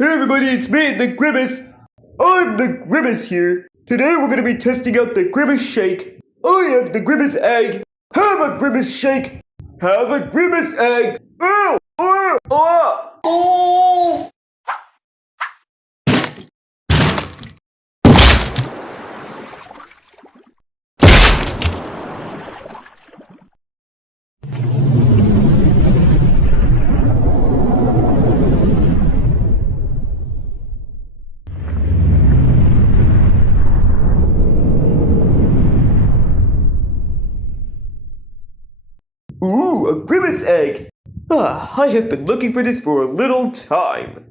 Hey everybody, it's me, the Grimace. I'm the Grimace here. Today we're going to be testing out the Grimace shake. I have the Grimace egg. Have a Grimace shake. Have a Grimace egg. Oh! Oh! Oh! Oh! Ooh, a Grimace egg! I have been looking for this for a little time.